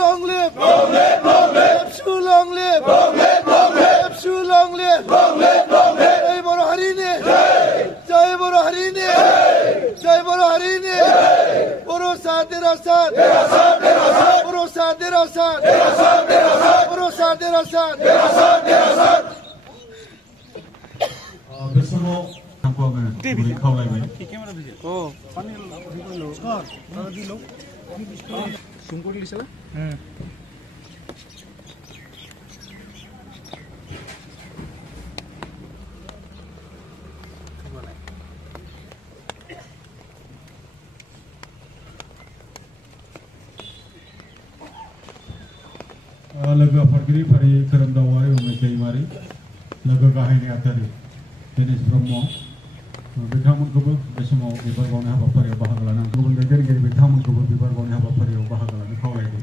Long live! Long live! Long live! Long live! Long live! Long live! Long live! Long live! Long live! Jai Boro Harini! Jai Boro Harini! Jai Boro Harini! Boro Saath Tera Saath! Tera Saath! Tera Saath! Boro Saath Tera Saath! Tera Saath! Tera Saath! Boro Saath Tera Saath! Tera Saath! Tera Saath! बेसमो हमको हमें पूरी खावलाई में ओ पानी लो स्कोर दादा दी लो सुंकुर लिसला लोगो आफादगिरि फारि खोरोमदावारि उमेश दैमारि लोगो गाहायनि आथारि दिनेश ब्रह्म बिथांमोनखौबो बे समाव बिबार बावनाय हाबाफारियाव बाहागो लानानै गुबुन दैदेनगिरि बिथांमोनखौबो बिबार बावनाय हाबाफारियाव बाहागो लानो खावलायदों।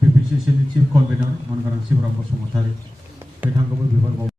PPCC नि चिफ कनभेनर मानगोनां शिवराम बसुमतारि बिथांखौबो बिबार बाव